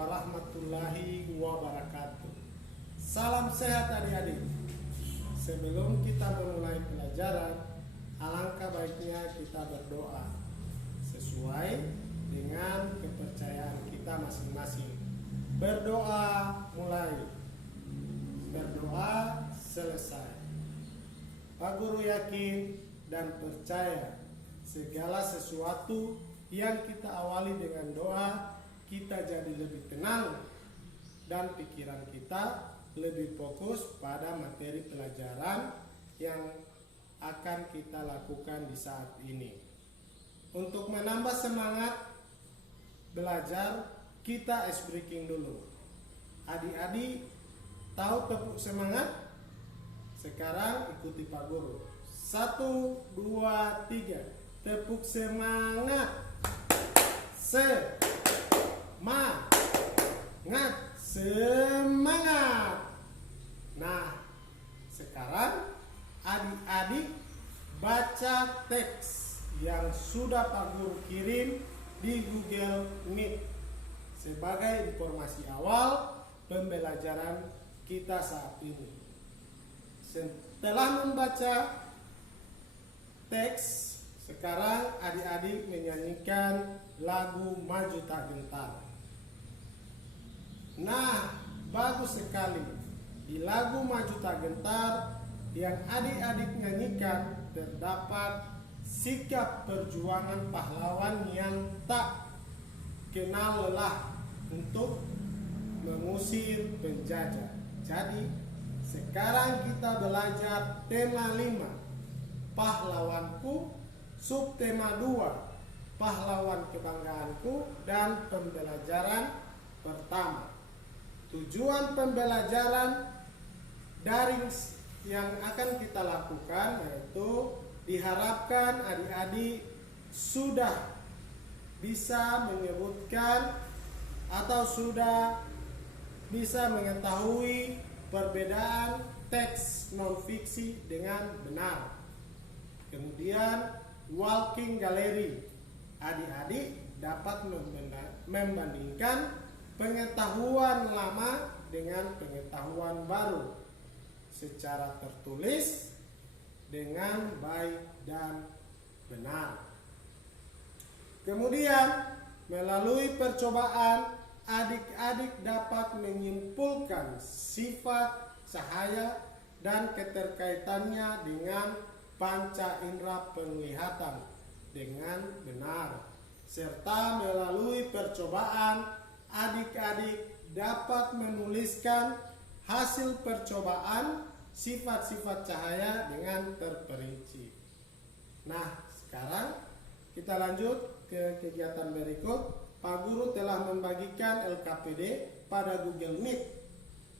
warahmatullahi wabarakatuh. Salam sehat adik-adik. Sebelum kita memulai pelajaran, alangkah baiknya kita berdoa sesuai dengan kepercayaan kita masing-masing. Berdoa mulai, berdoa selesai. Pak Guru yakin dan percaya segala sesuatu yang kita awali dengan doa, kita jadi lebih tenang dan pikiran kita lebih fokus pada materi pelajaran yang akan kita lakukan di saat ini. Untuk menambah semangat belajar, kita ice breaking dulu. Adik-adik tahu tepuk semangat? Sekarang ikuti Pak Guru. 1, 2, 3. Tepuk semangat. Semangat. Nah, sekarang adik-adik baca teks yang sudah Pak Guru kirim di Google Meet sebagai informasi awal pembelajaran kita saat ini. Setelah membaca teks, sekarang adik-adik menyanyikan lagu Maju Tak Gentar. Nah, bagus sekali. Di lagu Maju Tak Gentar yang adik-adik nyanyikan terdapat sikap perjuangan pahlawan yang tak kenal lelah untuk mengusir penjajah. Jadi, sekarang kita belajar tema 5, pahlawanku, subtema 2, pahlawan kebanggaanku, dan pembelajaran pertama. Tujuan pembelajaran daring yang akan kita lakukan yaitu diharapkan adik-adik sudah bisa menyebutkan atau sudah bisa mengetahui perbedaan teks non-fiksi dengan benar. Kemudian walking gallery, adik-adik dapat membandingkan pengetahuan lama dengan pengetahuan baru secara tertulis dengan baik dan benar. Kemudian melalui percobaan adik-adik dapat menyimpulkan sifat cahaya dan keterkaitannya dengan panca indera penglihatan dengan benar. Serta melalui percobaan adik-adik dapat menuliskan hasil percobaan sifat-sifat cahaya dengan terperinci. Nah, sekarang kita lanjut ke kegiatan berikut. Pak Guru telah membagikan LKPD pada Google Meet.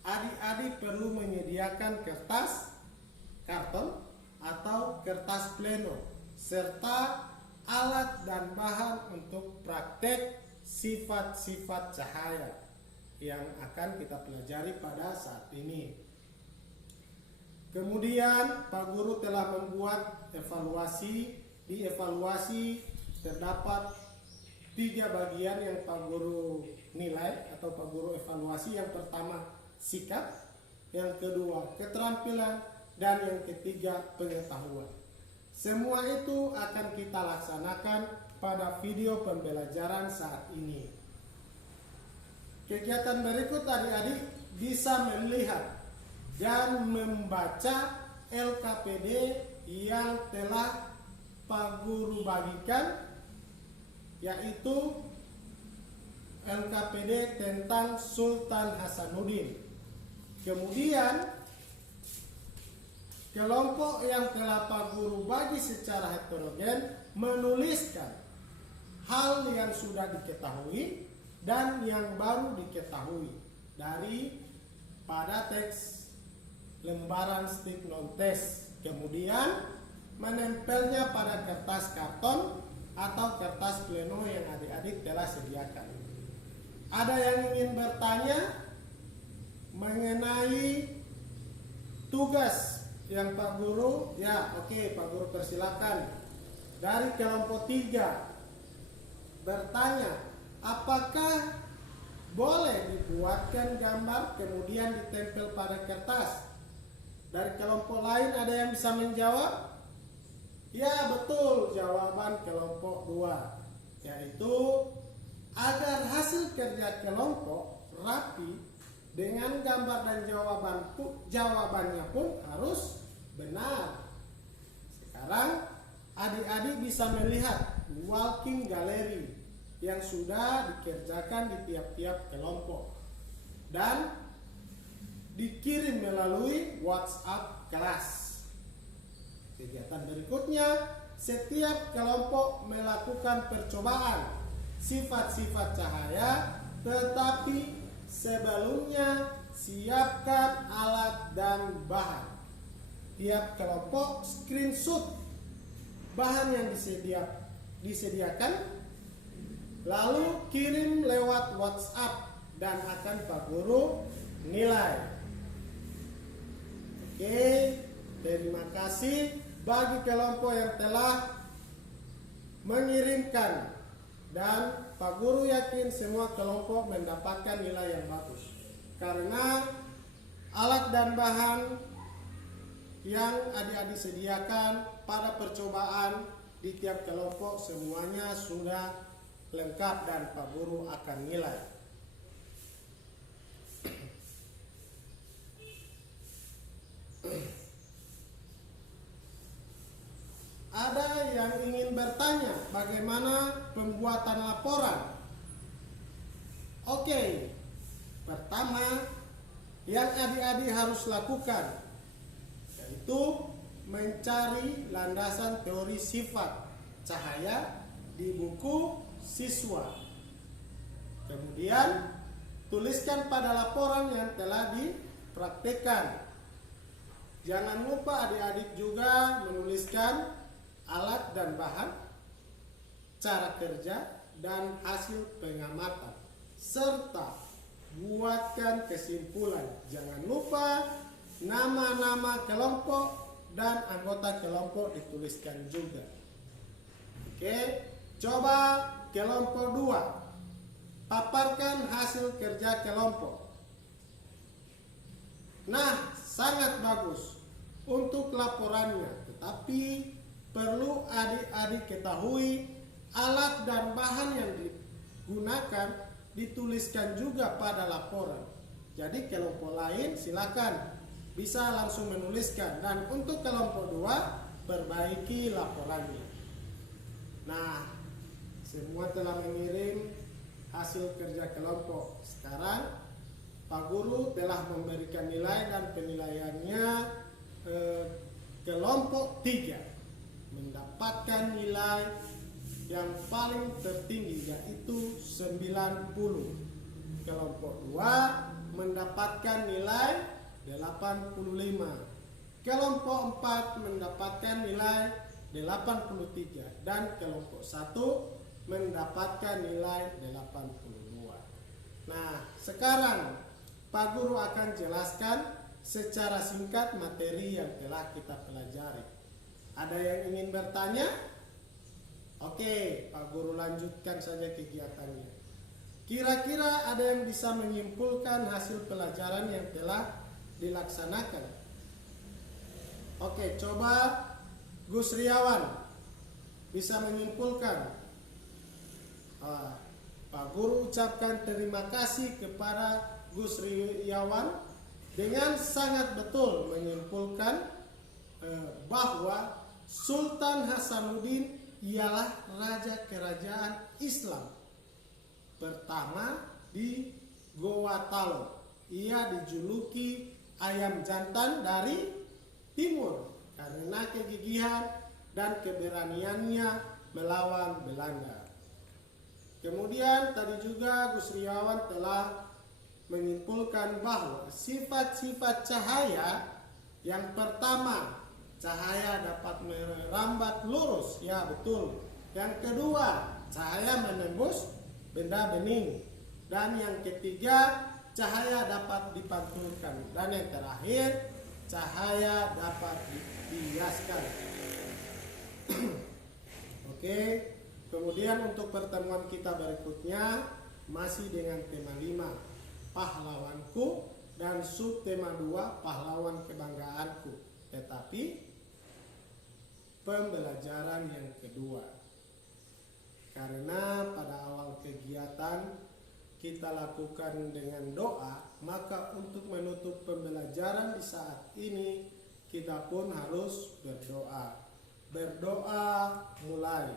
Adik-adik perlu menyediakan kertas, karton, atau kertas pleno, serta alat dan bahan untuk praktek sifat-sifat cahaya yang akan kita pelajari pada saat ini. Kemudian Pak Guru telah membuat evaluasi. Di evaluasi terdapat 3 bagian yang Pak Guru nilai atau Pak Guru evaluasi. Yang pertama sikap, yang kedua keterampilan, dan yang ketiga pengetahuan. Semua itu akan kita laksanakan pada video pembelajaran saat ini. Kegiatan berikut adik-adik bisa melihat dan membaca LKPD yang telah Pak Guru bagikan, yaitu LKPD tentang Sultan Hasanuddin. Kemudian kelompok yang telah Pak Guru bagi secara heterogen menuliskan hal yang sudah diketahui dan yang baru diketahui dari pada teks lembaran stick non-test. Kemudian menempelnya pada kertas karton atau kertas pleno yang adik-adik telah sediakan. Ada yang ingin bertanya mengenai tugas yang Pak Guru? Ya, oke, Pak Guru persilakan. Dari kelompok 3 bertanya, apakah boleh dibuatkan gambar kemudian ditempel pada kertas. Dari kelompok lain ada yang bisa menjawab? Ya betul, jawaban kelompok 2, yaitu agar hasil kerja kelompok rapi dengan gambar dan jawabannya pun harus benar. Sekarang adik-adik bisa melihat walking gallery yang sudah dikerjakan di tiap-tiap kelompok dan dikirim melalui WhatsApp kelas. Kegiatan berikutnya, setiap kelompok melakukan percobaan sifat-sifat cahaya, tetapi sebelumnya siapkan alat dan bahan. Tiap kelompok screenshot bahan yang disediakan, lalu kirim lewat WhatsApp dan akan Pak Guru nilai. Oke, terima kasih bagi kelompok yang telah mengirimkan, dan Pak Guru yakin semua kelompok mendapatkan nilai yang bagus karena alat dan bahan yang adik-adik sediakan pada percobaan di tiap kelompok semuanya sudah lengkap dan Pak Guru akan nilai. Ada yang ingin bertanya bagaimana pembuatan laporan? Oke, pertama yang adik-adik harus lakukan yaitu mencari landasan teori sifat cahaya di buku siswa. Kemudian tuliskan pada laporan yang telah dipraktikkan. Jangan lupa adik-adik juga menuliskan alat dan bahan, cara kerja, dan hasil pengamatan, serta buatkan kesimpulan. Jangan lupa nama-nama kelompok dan anggota kelompok dituliskan juga. Oke, coba kelompok 2, paparkan hasil kerja kelompok. Nah, sangat bagus untuk laporannya, tetapi perlu adik-adik ketahui alat dan bahan yang digunakan dituliskan juga pada laporan. Jadi kelompok lain silakan bisa langsung menuliskan, dan untuk kelompok 2 perbaiki laporannya. Nah, semua telah mengirim hasil kerja kelompok. Sekarang Pak Guru telah memberikan nilai dan penilaiannya kelompok 3 mendapatkan nilai yang paling tertinggi yaitu 90. Kelompok 2 mendapatkan nilai 85. Kelompok 4 mendapatkan nilai 83 dan kelompok 1 mendapatkan nilai 82. Nah, sekarang Pak Guru akan jelaskan secara singkat materi yang telah kita pelajari. Ada yang ingin bertanya? Oke, Pak Guru lanjutkan saja kegiatannya. Kira-kira ada yang bisa menyimpulkan hasil pelajaran yang telah dilaksanakan? Oke, coba Gus Riawan bisa menyimpulkan. Pak Guru ucapkan terima kasih kepada Gus Riawan dengan sangat betul menyimpulkan bahwa Sultan Hasanuddin ialah raja kerajaan Islam pertama di Goa Talo. Ia dijuluki ayam jantan dari timur karena kegigihan dan keberaniannya melawan Belanda. Kemudian tadi juga Gus Riawan telah menyimpulkan bahwa sifat-sifat cahaya yang pertama, cahaya dapat merambat lurus, ya betul. Yang kedua, cahaya menembus benda bening. Dan yang ketiga, cahaya dapat dipantulkan. Dan yang terakhir, cahaya dapat dibiaskan. Oke, kemudian untuk pertemuan kita berikutnya, masih dengan tema 5, pahlawanku, dan subtema 2, pahlawan kebanggaanku. Tetapi pembelajaran yang kedua, karena pada awal kegiatan kita lakukan dengan doa, maka untuk menutup pembelajaran di saat ini kita pun harus berdoa. Berdoa mulai,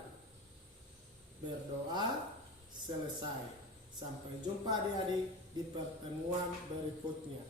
berdoa selesai. Sampai jumpa adik-adik di pertemuan berikutnya.